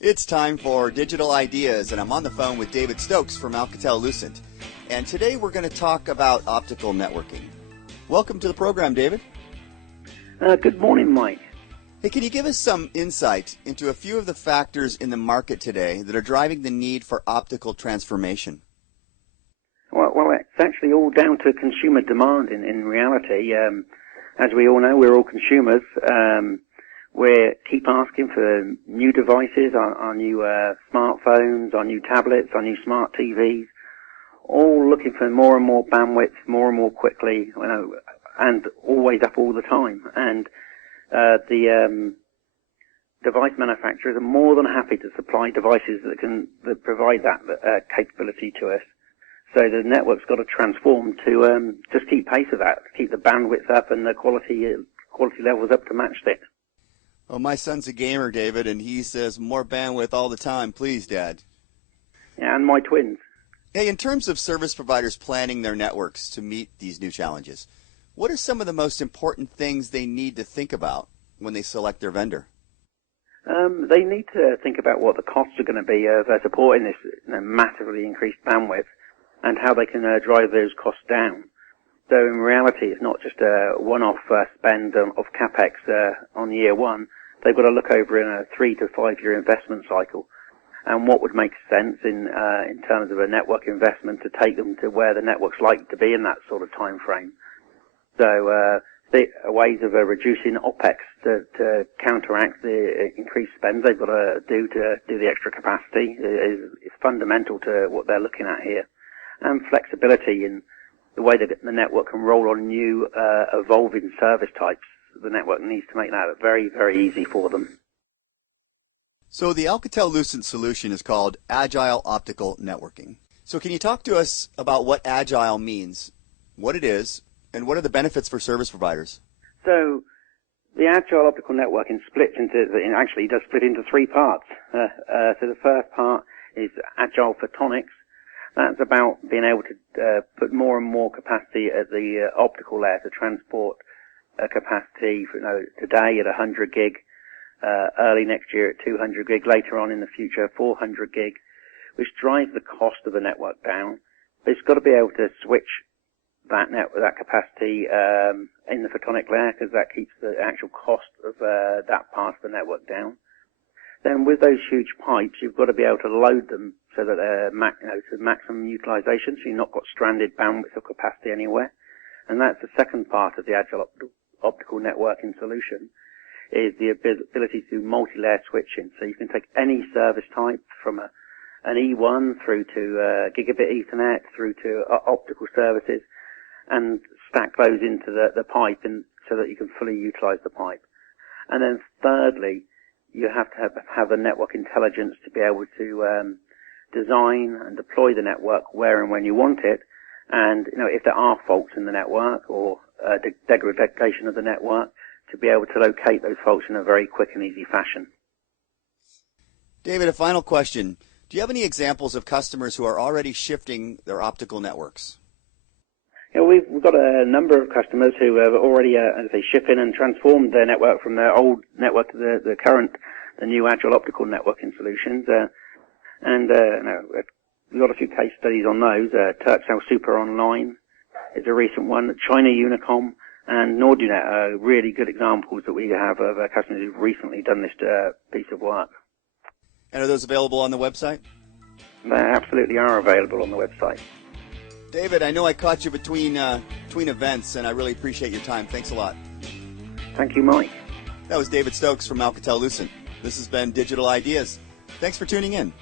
It's time for Digital Ideas, and I'm on the phone with David Stokes from Alcatel-Lucent. And today we're going to talk about optical networking. Welcome to the program, David. Good morning, Mike. Hey, can you give us some insight into a few of the factors in the market today that are driving the need for optical transformation? Well, it's actually all down to consumer demand in reality. As we all know, we're all consumers. We keep asking for new devices, our new smartphones, our new tablets, our new smart TVs, all looking for more and more bandwidth, more and more quickly, and always up all the time. And the device manufacturers are more than happy to supply devices that provide that capability to us. So the network's got to transform to just keep pace with that, to keep the bandwidth up and the quality levels up to match it. Well, my son's a gamer, David, and he says more bandwidth all the time. Please, Dad. Yeah, and my twins. Hey, in terms of service providers planning their networks to meet these new challenges, what are some of the most important things they need to think about when they select their vendor? They need to think about what the costs are going to be of supporting this massively increased bandwidth and how they can drive those costs down. So in reality, it's not just a one-off spend of CapEx on year one. They've got to look over in a 3 to 5 year investment cycle and what would make sense in terms of a network investment to take them to where the network's likely to be in that sort of time frame. So ways of reducing OpEx to counteract the increased spend they've got to do the extra capacity is fundamental to what they're looking at here. And flexibility in the way that the network can roll on new evolving service types. The network needs to make that very, very easy for them. So the Alcatel-Lucent solution is called Agile Optical Networking. So can you talk to us about what Agile means, what it is, and what are the benefits for service providers? So the Agile Optical Networking does split into three parts. So the first part is Agile Photonics. That's about being able to put more and more capacity at the optical layer to transport capacity today at 100 gig, early next year at 200 gig, later on in the future 400 gig, which drives the cost of the network down. But it's got to be able to switch that capacity in the photonic layer because that keeps the actual cost of that part of the network down. Then with those huge pipes, you've got to be able to load them so that they're to maximum utilization, so you've not got stranded bandwidth of capacity anywhere. And that's the second part of the Agile Optical Networking solution, is the ability to do multi-layer switching. So you can take any service type from an E1 through to gigabit Ethernet through to optical services and stack those into the pipe so that you can fully utilize the pipe. And then thirdly, you have to have a network intelligence to be able to design and deploy the network where and when you want it. And, if there are faults in the network or degradation of the network, to be able to locate those faults in a very quick and easy fashion. David, a final question. Do you have any examples of customers who are already shifting their optical networks? We've got a number of customers who have already, shipping and transformed their network from their old network to the new Agile Optical Networking solutions. We've got a few case studies on those. Turkcell Super Online is a recent one. China Unicom and Nordunet are really good examples that we have of customers who've recently done this piece of work. And are those available on the website? They absolutely are available on the website. David, I know I caught you between events, and I really appreciate your time. Thanks a lot. Thank you, Mike. That was David Stokes from Alcatel-Lucent. This has been Digital Ideas. Thanks for tuning in.